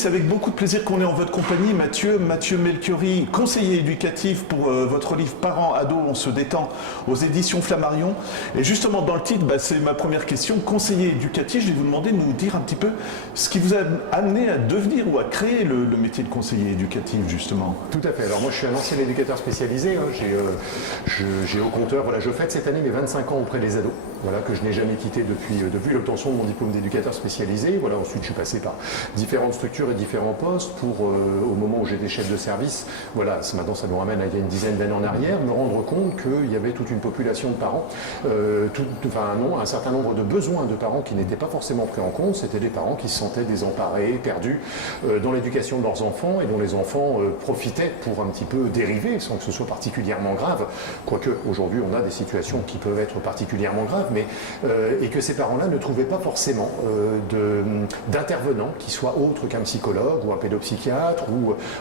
c'est avec beaucoup de plaisir qu'on est en votre compagnie. Mathieu Melchiori, conseiller éducatif pour votre livre Parents, ados, on se détend aux éditions Flammarion. Et justement, dans le titre, c'est ma première question. Conseiller éducatif, je vais vous demander de nous dire un petit peu ce qui vous a amené à devenir ou à créer le métier de conseiller éducatif, justement. Tout à fait. Alors moi, je suis un ancien éducateur spécialisé. J'ai au compteur, voilà, je fête cette année mes 25 ans auprès des ados. Voilà, que je n'ai jamais quitté depuis l'obtention de mon diplôme d'éducateur spécialisé. Voilà, ensuite, je suis passé par différentes structures et différents postes pour, au moment où j'étais chef de service, voilà, maintenant ça nous ramène à il y a une dizaine d'années en arrière, me rendre compte qu'il y avait toute une population de parents, un certain nombre de besoins de parents qui n'étaient pas forcément pris en compte. C'était des parents qui se sentaient désemparés, perdus dans l'éducation de leurs enfants et dont les enfants profitaient pour un petit peu dériver sans que ce soit particulièrement grave. Quoique, aujourd'hui, on a des situations qui peuvent être particulièrement graves, mais, et que ces parents-là ne trouvaient pas forcément d'intervenants qui soient autres qu'un psychologue ou un pédopsychiatre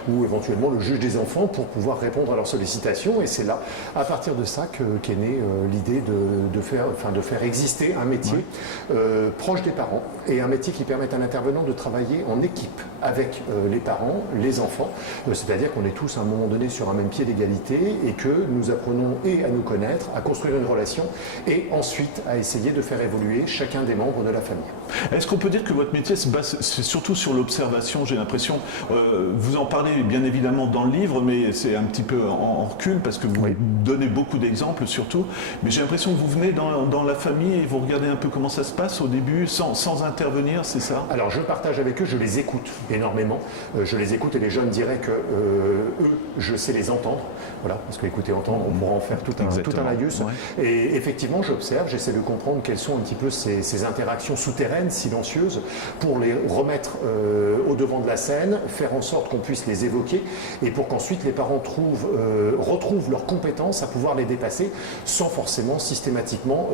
ou éventuellement le juge des enfants pour pouvoir répondre à leurs sollicitations. Et c'est là, à partir de ça, qu'est née l'idée de faire exister un métier proche des parents et un métier qui permette à l'intervenant de travailler en équipe avec les parents, les enfants. C'est-à-dire qu'on est tous à un moment donné sur un même pied d'égalité et que nous apprenons et à nous connaître, à construire une relation et ensuite à essayer de faire évoluer chacun des membres de la famille. Est-ce qu'on peut dire que votre métier se base surtout sur l'observation? J'ai l'impression, vous en parlez bien évidemment dans le livre, mais c'est un petit peu en recul parce que vous donnez beaucoup d'exemples surtout. Mais j'ai l'impression que vous venez dans la famille et vous regardez un peu comment ça se passe au début sans intervenir, c'est ça? Alors je partage avec eux, je les écoute énormément. Je les écoute et les jeunes diraient que eux, je sais les entendre. Voilà, parce que écouter, entendre, on pourra en faire tout un laïus. Ouais. Et effectivement, j'observe, j'essaie de comprendre quelles sont un petit peu ces interactions souterraines, silencieuses, pour les remettre au devant de la scène, faire en sorte qu'on puisse les évoquer et pour qu'ensuite les parents retrouvent leurs compétences à pouvoir les dépasser sans forcément systématiquement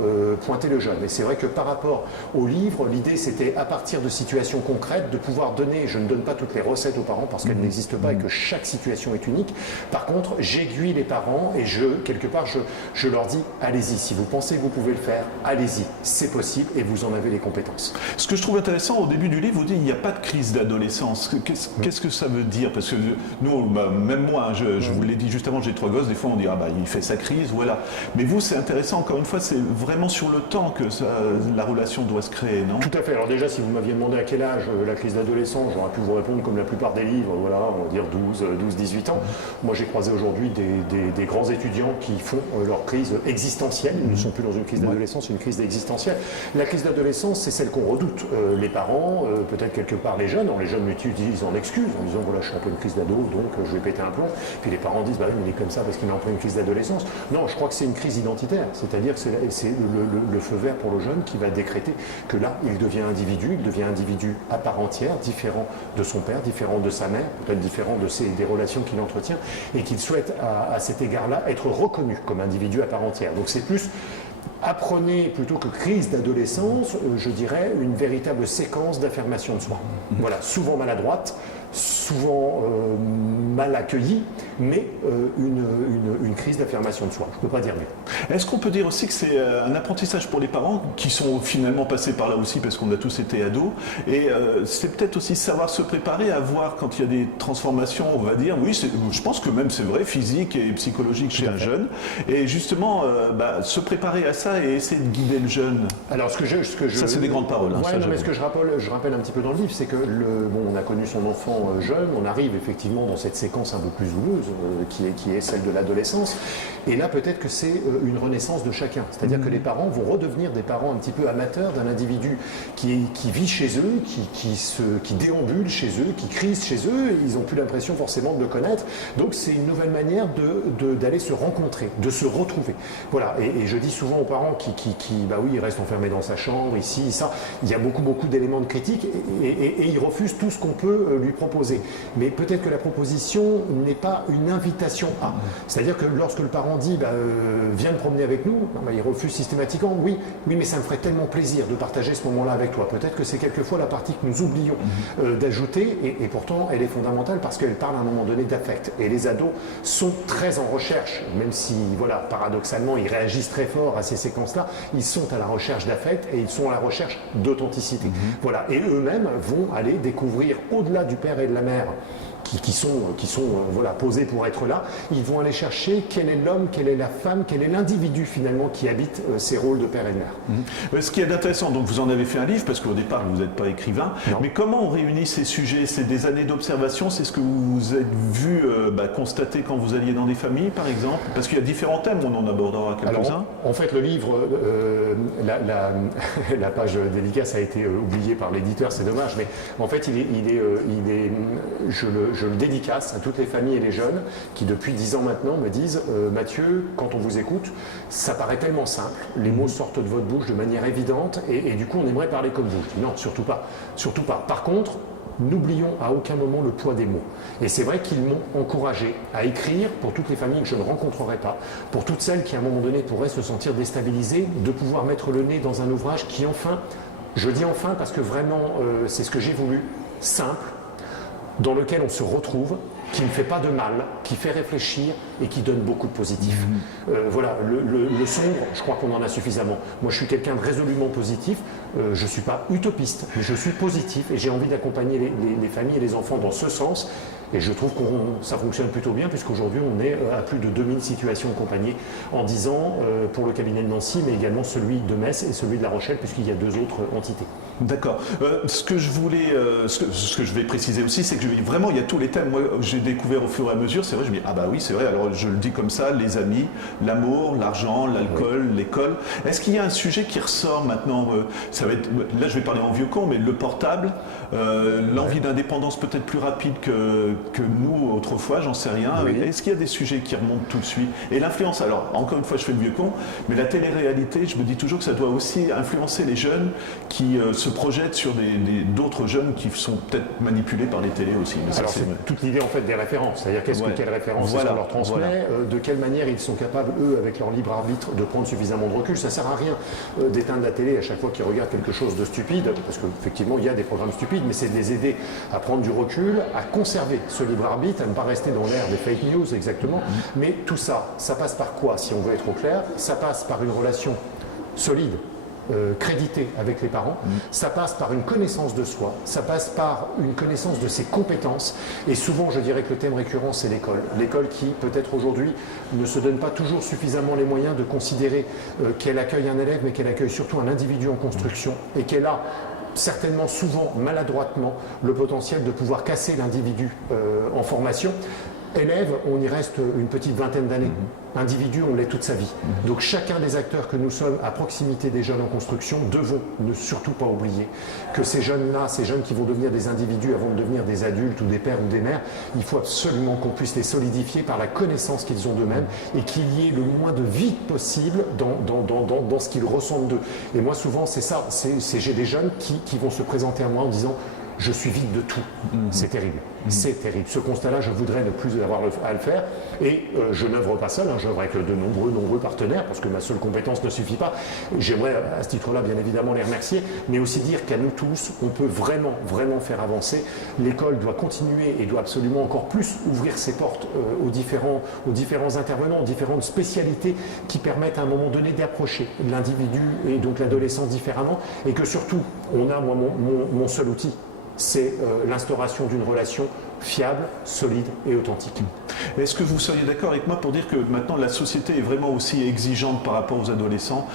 pointer le jeune. Et c'est vrai que par rapport au livre, l'idée c'était à partir de situations concrètes de pouvoir donner, je ne donne pas toutes les recettes aux parents parce qu'elles n'existent pas et que chaque situation est unique. Par contre, j'aiguille les parents et quelque part je leur dis allez-y, si vous pensez que vous pouvez le faire, allez-y, c'est possible et vous en avez les compétences. Ce que je trouve intéressant au début du livre, vous dites il n'y a pas de crise d'adolescence. Qu'est-ce que ça veut dire? Parce que nous, même moi, je vous l'ai dit juste avant, j'ai 3 gosses, des fois on dit il fait sa crise, voilà. Mais vous, c'est intéressant, encore une fois, c'est vraiment sur le temps que la relation doit se créer, non? Tout à fait. Alors déjà, si vous m'aviez demandé à quel âge la crise d'adolescence, j'aurais pu vous répondre comme la plupart des livres, voilà, on va dire 12-18 ans. Moi, j'ai croisé aujourd'hui des grands étudiants qui font leur crise existentielle. Ils ne sont plus dans une crise d'adolescence, c'est une crise existentielle. La crise d'adolescence, c'est celle qu'on redoute. Les parents, peut-être quelque part les jeunes l'utilisent en excuse, en disant voilà, je suis un peu une crise d'ado, donc je vais péter un plomb. Puis les parents disent bah oui, mais il est comme ça parce qu'il est en pleine crise d'adolescence. Non, je crois que c'est une crise identitaire, c'est-à-dire que c'est le feu vert pour le jeune qui va décréter que là, il devient individu à part entière, différent de son père, différent de sa mère, peut-être différent des relations qu'il entretient, et qu'il souhaite à cet égard-là être reconnu comme individu à part entière. Donc c'est plus apprenez plutôt que crise d'adolescence, je dirais une véritable séquence d'affirmation de soi. Voilà, souvent maladroite, souvent mal accueillie, mais une crise d'affirmation de soi. Je ne peux pas dire mieux. Est-ce qu'on peut dire aussi que c'est un apprentissage pour les parents qui sont finalement passés par là aussi parce qu'on a tous été ados et c'est peut-être aussi savoir se préparer à voir quand il y a des transformations, on va dire, oui, je pense que même c'est vrai, physique et psychologique chez un jeune et justement se préparer à ça et essayer de guider le jeune. Alors ça c'est des grandes paroles. Ouais, ça, mais ce que je rappelle un petit peu dans le livre, c'est que on a connu son enfant jeune, on arrive effectivement dans cette séquence un peu plus houleuse qui est celle de l'adolescence. Et là, peut-être que c'est une renaissance de chacun. C'est-à-dire que les parents vont redevenir des parents un petit peu amateurs d'un individu qui vit chez eux, qui déambule chez eux, qui crise chez eux. Ils n'ont plus l'impression forcément de le connaître. Donc, c'est une nouvelle manière d'aller se rencontrer, de se retrouver. Voilà. Et je dis souvent aux parents ils restent enfermés dans sa chambre, ici, ça. Il y a beaucoup d'éléments de critique et ils refusent tout ce qu'on peut lui proposer. Mais peut-être que la proposition n'est pas une invitation à. C'est-à-dire que lorsque le parent dit viens te promener avec nous, il refuse systématiquement oui, mais ça me ferait tellement plaisir de partager ce moment-là avec toi. Peut-être que c'est quelquefois la partie que nous oublions d'ajouter et pourtant elle est fondamentale parce qu'elle parle à un moment donné d'affect. Et les ados sont très en recherche, même si paradoxalement ils réagissent très fort à ces séquences-là, ils sont à la recherche d'affect et ils sont à la recherche d'authenticité. Voilà. Et eux-mêmes vont aller découvrir au-delà du père père et de la mère qui sont voilà, posés pour être là, ils vont aller chercher quel est l'homme, quelle est la femme, quel est l'individu finalement qui habite ces rôles de père et de mère. Ce qui est intéressant, donc vous en avez fait un livre, parce qu'au départ vous n'êtes pas écrivain, Non. mais comment on réunit ces sujets? C'est des années d'observation, c'est ce que vous avez vu constater quand vous alliez dans des familles par exemple? Parce qu'il y a différents thèmes, on en abordera quelques-uns. Alors, en fait, le livre, la page dédicace a été oubliée par l'éditeur, c'est dommage, mais en fait, je le dédicace à toutes les familles et les jeunes qui, depuis 10 ans maintenant, me disent Mathieu, quand on vous écoute, ça paraît tellement simple, les mots sortent de votre bouche de manière évidente, et du coup, on aimerait parler comme vous. Je dis non, surtout pas, surtout pas. Par contre, n'oublions à aucun moment le poids des mots. Et c'est vrai qu'ils m'ont encouragé à écrire pour toutes les familles que je ne rencontrerai pas, pour toutes celles qui à un moment donné pourraient se sentir déstabilisées, de pouvoir mettre le nez dans un ouvrage qui enfin, je dis enfin parce que vraiment c'est ce que j'ai voulu, simple, dans lequel on se retrouve, qui ne fait pas de mal, qui fait réfléchir et qui donne beaucoup de positif. Voilà, le sombre, je crois qu'on en a suffisamment. Moi, je suis quelqu'un de résolument positif. Je ne suis pas utopiste, mais je suis positif et j'ai envie d'accompagner les familles et les enfants dans ce sens. Et je trouve que ça fonctionne plutôt bien, puisqu'aujourd'hui, on est à plus de 2000 situations accompagnées en 10 ans pour le cabinet de Nancy, mais également celui de Metz et celui de La Rochelle, puisqu'il y a 2 autres entités. D'accord. Ce que je vais préciser aussi, c'est que vraiment, il y a tous les thèmes. Moi, j'ai découvert au fur et à mesure, c'est vrai, je me dis, ah bah oui, c'est vrai, alors je le dis comme ça, les amis, l'amour, l'argent, l'alcool, l'école. Est-ce qu'il y a un sujet qui ressort maintenant ça va être, là, je vais parler en vieux con, mais le portable, l'envie d'indépendance peut-être plus rapide que nous autrefois, j'en sais rien. Oui. Est-ce qu'il y a des sujets qui remontent tout de suite? Et l'influence, alors, encore une fois, je fais le vieux con, mais la télé-réalité, je me dis toujours que ça doit aussi influencer les jeunes qui se projettent sur d'autres jeunes qui sont peut-être manipulés par les télés aussi. Mais ça, Alors c'est toute l'idée en fait des références, c'est-à-dire quelles références Voilà. est-ce qu'on leur transmet, de quelle manière ils sont capables, eux, avec leur libre arbitre, de prendre suffisamment de recul. Ça sert à rien d'éteindre la télé à chaque fois qu'ils regardent quelque chose de stupide, parce qu'effectivement il y a des programmes stupides, mais c'est de les aider à prendre du recul, à conserver ce libre arbitre, à ne pas rester dans l'ère des fake news exactement. Mais tout ça, ça passe par quoi, si on veut être au clair? Ça passe par une relation solide, crédité avec les parents, ça passe par une connaissance de soi, ça passe par une connaissance de ses compétences, et souvent je dirais que le thème récurrent c'est l'école. L'école qui peut-être aujourd'hui ne se donne pas toujours suffisamment les moyens de considérer qu'elle accueille un élève, mais qu'elle accueille surtout un individu en construction, et qu'elle a certainement souvent maladroitement le potentiel de pouvoir casser l'individu en formation. Élève, on y reste une petite vingtaine d'années. Individu, on l'est toute sa vie. Donc chacun des acteurs que nous sommes à proximité des jeunes en construction devons ne surtout pas oublier que ces jeunes-là, ces jeunes qui vont devenir des individus avant de devenir des adultes ou des pères ou des mères, il faut absolument qu'on puisse les solidifier par la connaissance qu'ils ont d'eux-mêmes et qu'il y ait le moins de vide possible dans ce qu'ils ressentent d'eux. Et moi souvent c'est ça, j'ai des jeunes qui vont se présenter à moi en disant je suis vide de tout. C'est terrible. C'est terrible. Ce constat-là, je voudrais ne plus avoir à le faire. Et je n'œuvre pas seul, j'œuvre avec de nombreux partenaires, parce que ma seule compétence ne suffit pas. J'aimerais, à ce titre-là, bien évidemment, les remercier, mais aussi dire qu'à nous tous, on peut vraiment faire avancer. L'école doit continuer et doit absolument encore plus ouvrir ses portes aux différents intervenants, aux différentes spécialités qui permettent à un moment donné d'approcher l'individu et donc l'adolescent différemment, et que surtout, on a, moi, mon seul outil, c'est l'instauration d'une relation fiable, solide et authentique. Est-ce que vous seriez d'accord avec moi pour dire que maintenant la société est vraiment aussi exigeante par rapport aux adolescents?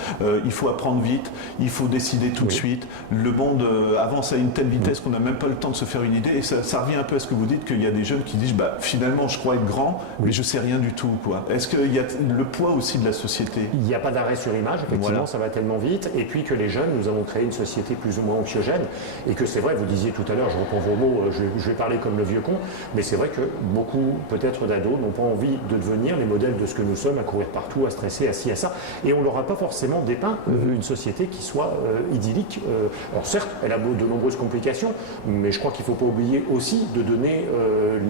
Il faut apprendre vite, il faut décider tout de suite. Le monde avance à une telle vitesse qu'on n'a même pas le temps de se faire une idée. Et ça revient un peu à ce que vous dites, qu'il y a des jeunes qui disent finalement je crois être grand, mais je sais rien du tout, quoi. Est-ce qu'il y a le poids aussi de la société? Il n'y a pas d'arrêt sur image, effectivement, voilà. Ça va tellement vite. Et puis que les jeunes, nous avons créé une société plus ou moins anxiogène. Et que c'est vrai, vous disiez tout à l'heure, je reprends vos mots, je vais parler comme le vieux con, mais c'est vrai que beaucoup, peut-être d'ados, n'ont pas envie de devenir les modèles de ce que nous sommes, à courir partout, à stresser, à ci, à ça. Et on ne leur a pas forcément dépeint une société qui soit idyllique. Alors certes, elle a de nombreuses complications, mais je crois qu'il ne faut pas oublier aussi de donner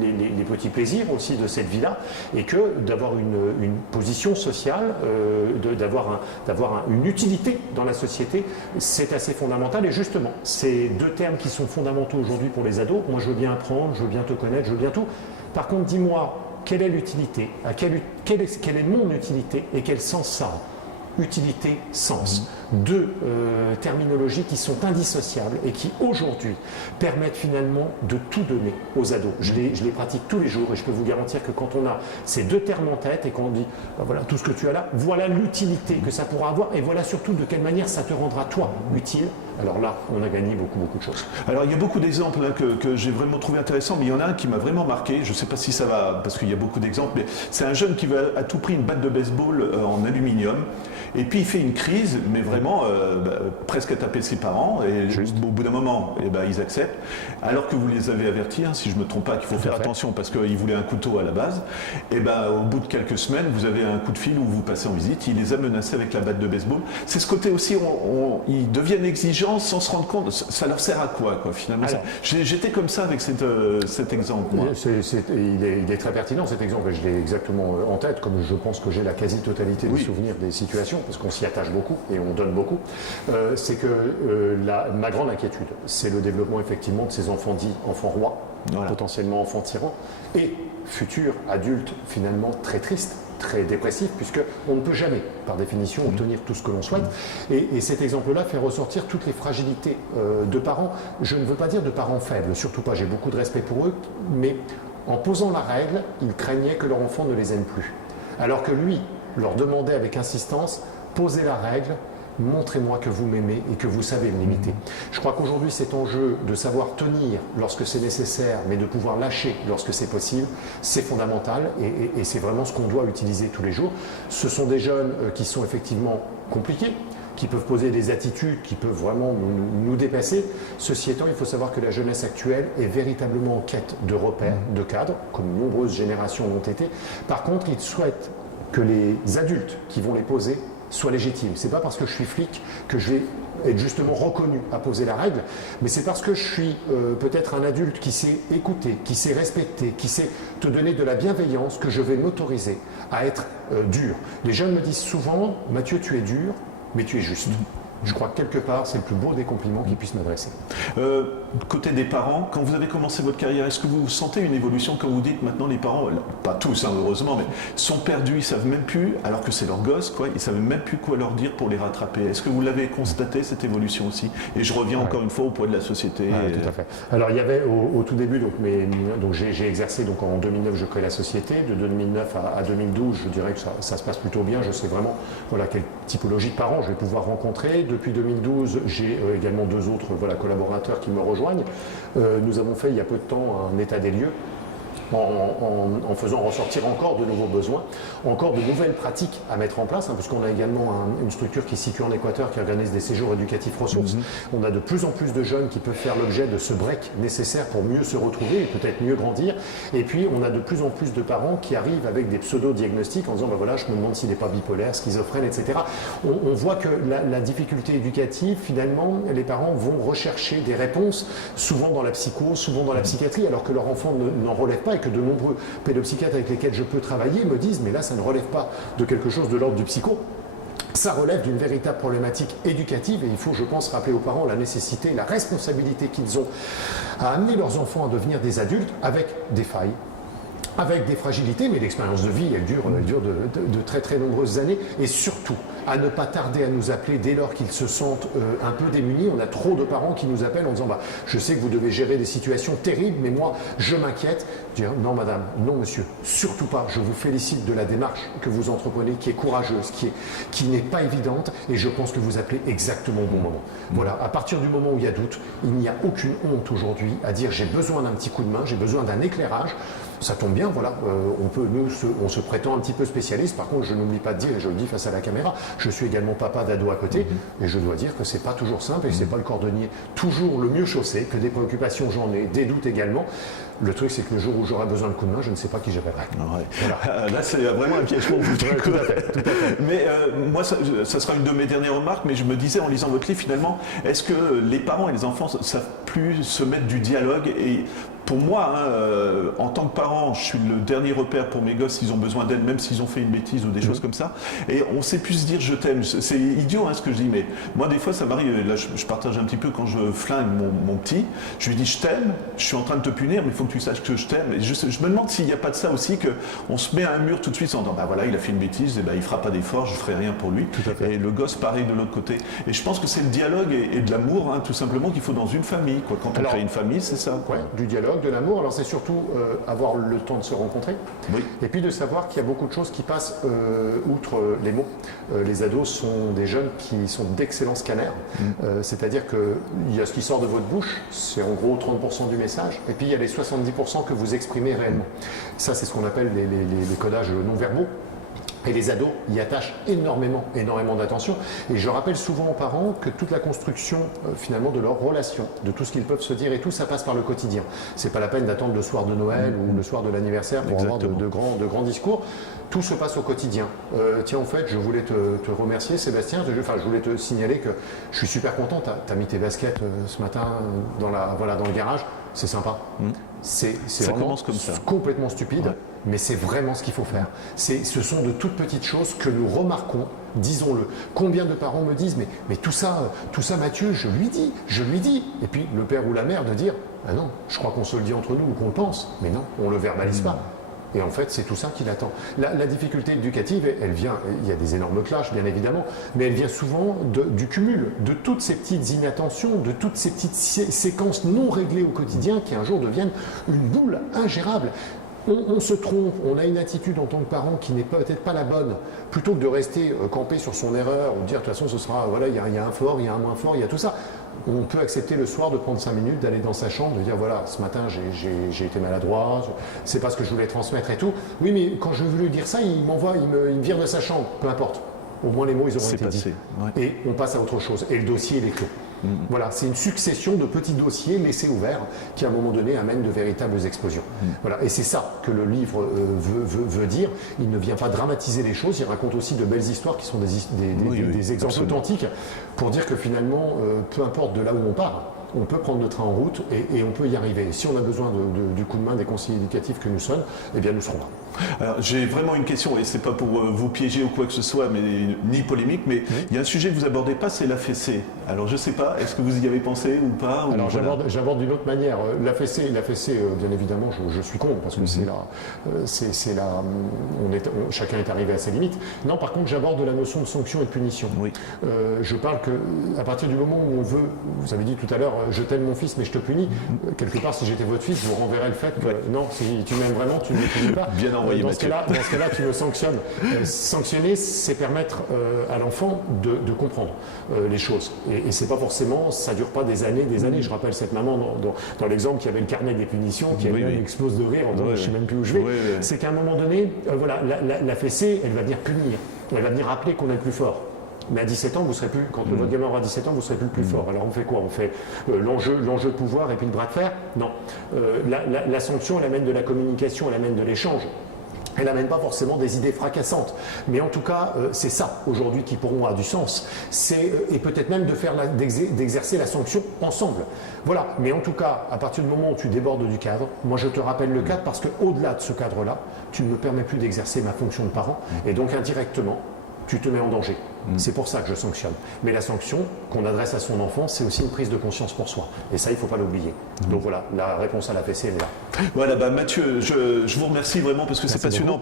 les petits plaisirs aussi de cette vie-là, et que d'avoir une position sociale, d'avoir une utilité dans la société, c'est assez fondamental. Et justement, ces 2 termes qui sont fondamentaux aujourd'hui pour les ados, moi je veux bien apprendre, je veux bien te connaître, je veux bien tout. Par contre, dis-moi, quelle est l'utilité? Quelle est mon utilité et quel sens ça a? Utilité, sens. deux terminologies qui sont indissociables et qui aujourd'hui permettent finalement de tout donner aux ados. Je les pratique tous les jours et je peux vous garantir que quand on a ces deux termes en tête et qu'on dit ben voilà tout ce que tu as là, voilà l'utilité que ça pourra avoir et voilà surtout de quelle manière ça te rendra toi utile. Alors là, on a gagné beaucoup de choses. Alors il y a beaucoup d'exemples hein, que j'ai vraiment trouvé intéressants, mais il y en a un qui m'a vraiment marqué. Je ne sais pas si ça va, parce qu'il y a beaucoup d'exemples, mais c'est un jeune qui veut à tout prix une batte de baseball en aluminium. Et puis il fait une crise, mais vraiment presque à taper ses parents. Et au bout d'un moment, ils acceptent. Alors que vous les avez avertis, hein, si je ne me trompe pas, qu'il faut faire attention parce qu'ils voulaient un couteau à la base. Et au bout de quelques semaines, vous avez un coup de fil où vous passez en visite. Il les a menacés avec la batte de baseball. C'est ce côté aussi, ils deviennent exigeants sans se rendre compte. Ça leur sert à quoi finalement? J'étais comme ça avec cet exemple. Moi. Il est très pertinent cet exemple. Je l'ai exactement en tête, comme je pense que j'ai la quasi-totalité des souvenirs des situations. Parce qu'on s'y attache beaucoup et on donne beaucoup, c'est que ma grande inquiétude, c'est le développement effectivement de ces enfants dits enfants rois, potentiellement enfants tyrans, et futurs adultes finalement très tristes, très dépressifs, puisqu'on ne peut jamais, par définition, obtenir tout ce que l'on souhaite. Et cet exemple-là fait ressortir toutes les fragilités de parents. Je ne veux pas dire de parents faibles, surtout pas, j'ai beaucoup de respect pour eux, mais en posant la règle, ils craignaient que leur enfant ne les aime plus. Alors que lui leur demandait avec insistance, posez la règle, montrez-moi que vous m'aimez et que vous savez me limiter. Je crois qu'aujourd'hui cet enjeu de savoir tenir lorsque c'est nécessaire, mais de pouvoir lâcher lorsque c'est possible, c'est fondamental et c'est vraiment ce qu'on doit utiliser tous les jours. Ce sont des jeunes qui sont effectivement compliqués, qui peuvent poser des attitudes qui peuvent vraiment nous dépasser. Ceci étant, il faut savoir que la jeunesse actuelle est véritablement en quête de repères, de cadres, comme nombreuses générations l'ont été. Par contre, ils souhaitent que les adultes qui vont les poser soient légitimes. C'est pas parce que je suis flic que je vais être justement reconnu à poser la règle, mais c'est parce que je suis peut-être un adulte qui sait écouter, qui sait respecter, qui sait te donner de la bienveillance que je vais m'autoriser à être dur. Les jeunes me disent souvent, Mathieu, tu es dur, mais tu es juste. Je crois que quelque part, c'est le plus beau des compliments qu'ils puissent m'adresser. Côté des parents, quand vous avez commencé votre carrière, est-ce que vous sentez une évolution quand vous dites maintenant les parents, pas tous hein, heureusement, mais sont perdus, ils ne savent même plus, alors que c'est leur gosse, ils ne savent même plus quoi leur dire pour les rattraper. Est-ce que vous l'avez constaté cette évolution aussi? Et je reviens encore une fois au poids de la société. Tout à fait. Alors il y avait au tout début, donc j'ai exercé donc en 2009, je crée la société. De 2009 à 2012, je dirais que ça se passe plutôt bien. Je sais vraiment quelle typologie de parents je vais pouvoir rencontrer. Depuis 2012, j'ai également deux autres collaborateurs qui me rejoignent. Nous avons fait il y a peu de temps un état des lieux en faisant ressortir encore de nouveaux besoins, encore de nouvelles pratiques à mettre en place, puisqu'on a également une structure qui se situe en Équateur, qui organise des séjours éducatifs ressources. On a de plus en plus de jeunes qui peuvent faire l'objet de ce break nécessaire pour mieux se retrouver et peut-être mieux grandir. Et puis, on a de plus en plus de parents qui arrivent avec des pseudo-diagnostics en disant je me demande s'il n'est pas bipolaire, schizophrène, etc. On voit que la difficulté éducative, finalement, les parents vont rechercher des réponses, souvent dans la psycho, souvent dans la psychiatrie, alors que leur enfant n'en relève pas, et que de nombreux pédopsychiatres avec lesquels je peux travailler me disent mais là ça ne relève pas de quelque chose de l'ordre du psycho. Ça relève d'une véritable problématique éducative et il faut, je pense, rappeler aux parents la nécessité, la responsabilité qu'ils ont à amener leurs enfants à devenir des adultes avec des failles, avec des fragilités, mais l'expérience de vie, elle dure de très très nombreuses années, et surtout à ne pas tarder à nous appeler dès lors qu'ils se sentent un peu démunis. On a trop de parents qui nous appellent en disant je sais que vous devez gérer des situations terribles, mais moi je m'inquiète. Dire non madame, non monsieur, surtout pas. Je vous félicite de la démarche que vous entreprenez, qui est courageuse, qui n'est pas évidente, et je pense que vous appelez exactement au bon moment. Voilà, à partir du moment où il y a doute, il n'y a aucune honte aujourd'hui à dire j'ai besoin d'un petit coup de main, j'ai besoin d'un éclairage. Ça tombe bien, on se prétend un petit peu spécialiste. Par contre, je n'oublie pas de dire, et je le dis face à la caméra, je suis également papa d'ado à côté, et je dois dire que c'est pas toujours simple et que c'est pas le cordonnier toujours le mieux chaussé, que des préoccupations j'en ai, des doutes également. Le truc, c'est que le jour où j'aurai besoin de coup de main, je ne sais pas qui j'appellerai. Là, c'est vraiment un piège pour vous. Tout à fait. Mais moi, ça sera une de mes dernières remarques, mais je me disais en lisant votre livre, finalement, est-ce que les parents et les enfants ne savent plus se mettre du dialogue? Et pour moi, en tant que parent, je suis le dernier repère pour mes gosses s'ils ont besoin d'aide, même s'ils ont fait une bêtise ou des choses comme ça. Et on sait plus se dire je t'aime. C'est idiot ce que je dis, mais moi des fois ça m'arrive, là je partage un petit peu quand je flingue mon petit, je lui dis je t'aime, je suis en train de te punir, mais il faut que que tu saches que je t'aime. Et je me demande s'il n'y a pas de ça aussi, qu'on se met à un mur tout de suite en disant, bah voilà, il a fait une bêtise, et bah, il fera pas d'effort, je ferai rien pour lui. Tout à fait. Et le gosse pareil de l'autre côté. Et je pense que c'est le dialogue et de l'amour, hein, tout simplement, qu'il faut dans une famille, quoi. Quand on crée une famille, c'est ça, quoi. Ouais, du dialogue, de l'amour. Alors c'est surtout avoir le temps de se rencontrer. Oui. Et puis de savoir qu'il y a beaucoup de choses qui passent outre les mots. Les ados sont des jeunes qui sont d'excellents scanners. C'est-à-dire qu'il y a ce qui sort de votre bouche, c'est en gros 30% du message, et puis il y a les 70% que vous exprimez réellement. Ça, c'est ce qu'on appelle les codages non-verbaux. Et les ados y attachent énormément d'attention. Et je rappelle souvent aux parents que toute la construction finalement de leur relation, de tout ce qu'ils peuvent se dire et tout, ça passe par le quotidien. C'est pas la peine d'attendre le soir de Noël ou le soir de l'anniversaire pour avoir de grands discours. Tout se passe au quotidien. Tiens, en fait, je voulais te remercier, Sébastien. Je voulais te signaler que je suis super content. Tu as mis tes baskets ce matin dans le garage. C'est sympa. C'est vraiment comme ça. Complètement stupide. Ouais. Mais c'est vraiment ce qu'il faut faire. Ce sont de toutes petites choses que nous remarquons, disons-le. Combien de parents me disent, mais tout ça Mathieu, je lui dis. Et puis le père ou la mère de dire, ah non, je crois qu'on se le dit entre nous ou qu'on le pense. Mais non, on ne le verbalise pas. Et en fait, c'est tout ça qui l'attend. La difficulté éducative, elle vient, il y a des énormes clashs, bien évidemment, mais elle vient souvent du cumul, de toutes ces petites inattentions, de toutes ces petites séquences non réglées au quotidien qui un jour deviennent une boule ingérable. On se trompe, on a une attitude en tant que parent qui n'est peut-être pas la bonne. Plutôt que de rester campé sur son erreur ou de dire de toute façon ce sera, voilà, il y a un fort, il y a un moins fort, il y a tout ça. On peut accepter le soir de prendre 5 minutes, d'aller dans sa chambre, de dire voilà, ce matin j'ai été maladroit, c'est pas ce que je voulais transmettre et tout. Oui, mais quand je veux lui dire ça, il me vire de sa chambre, peu importe. Au moins les mots ils auront été dits. Ouais. Et on passe à autre chose. Et le dossier il est clos. Voilà, c'est une succession de petits dossiers laissés ouverts qui à un moment donné amènent de véritables explosions. Voilà, et c'est ça que le livre veut dire. Il ne vient pas dramatiser les choses, il raconte aussi de belles histoires qui sont des exemples authentiques pour dire que finalement, peu importe de là où on part, on peut prendre le train en route et on peut y arriver. Et si on a besoin du coup de main des conseillers éducatifs que nous sommes, eh bien nous serons là. Alors j'ai vraiment une question, et c'est pas pour vous piéger ou quoi que ce soit, mais ni polémique, mais il y a un sujet que vous abordez pas, c'est la fessée. Alors je sais pas, est-ce que vous y avez pensé ou pas? Alors j'aborde d'une autre manière. La fessée, bien évidemment, je suis contre parce que chacun est arrivé à ses limites. Non, par contre, j'aborde la notion de sanction et de punition. Oui. Je parle qu'à partir du moment où on veut, vous avez dit tout à l'heure, je t'aime mon fils, mais je te punis. Quelque part, si j'étais votre fils, je vous renverrais le fait que non, si tu m'aimes vraiment, tu ne me punis pas. Bien envoyé, dans ce cas-là, tu me sanctionnes. Sanctionner, c'est permettre à l'enfant de comprendre les choses. Et c'est pas forcément, ça dure pas des années. Je rappelle cette maman dans l'exemple qui avait le carnet des punitions, qui elle-même explose de rire en disant je sais même plus où je vais. C'est qu'à un moment donné, voilà, la fessée, elle va venir punir. Elle va venir rappeler qu'on est le plus fort. Mais à 17 ans, vous serez plus, quand votre gamin aura 17 ans, vous serez plus le plus fort. Alors on fait quoi? On fait l'enjeu de pouvoir et puis le bras de fer? Non. La sanction, elle amène de la communication, elle amène de l'échange. Elle n'amène pas forcément des idées fracassantes. Mais en tout cas, c'est ça, aujourd'hui, qui pour moi a du sens. Et peut-être même d'exercer la sanction ensemble. Voilà. Mais en tout cas, à partir du moment où tu débordes du cadre, moi je te rappelle le cadre parce qu'au-delà de ce cadre-là, tu ne me permets plus d'exercer ma fonction de parent. Et donc indirectement, tu te mets en danger. C'est pour ça que je sanctionne. Mais la sanction qu'on adresse à son enfant, c'est aussi une prise de conscience pour soi. Et ça, il ne faut pas l'oublier. Donc voilà, la réponse à la fessée, elle est là. Voilà, Mathieu, je vous remercie vraiment parce que c'est passionnant.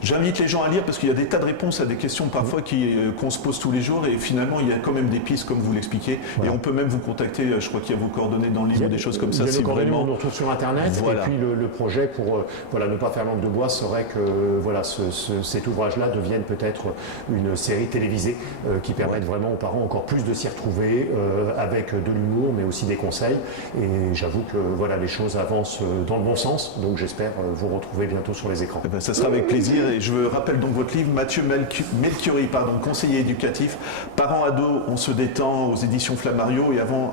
J'invite les gens à lire parce qu'il y a des tas de réponses à des questions parfois qu'on se pose tous les jours et finalement, il y a quand même des pistes comme vous l'expliquez. Voilà. Et on peut même vous contacter, je crois qu'il y a vos coordonnées dans le livre, des choses comme ça. Si vraiment... On nous retrouve sur Internet. Voilà. Et puis le projet pour ne pas faire langue de bois serait que cet ouvrage-là devienne peut-être une série télévisée qui permette vraiment aux parents encore plus de s'y retrouver avec de l'humour mais aussi des conseils. Et j'avoue que les choses avancent dans le bon sens. Donc j'espère vous retrouver bientôt sur les écrans. Ça sera avec plaisir. Et je rappelle donc votre livre, Mathieu Melchiori, conseiller éducatif, parents ados, on se détend, aux éditions Flammarion. Et avant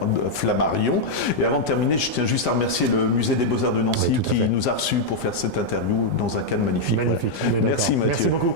de terminer, je tiens juste à remercier le Musée des Beaux-Arts de Nancy qui nous a reçus pour faire cette interview dans un cadre magnifique. Magnifique. Voilà. Merci Mathieu. Merci beaucoup.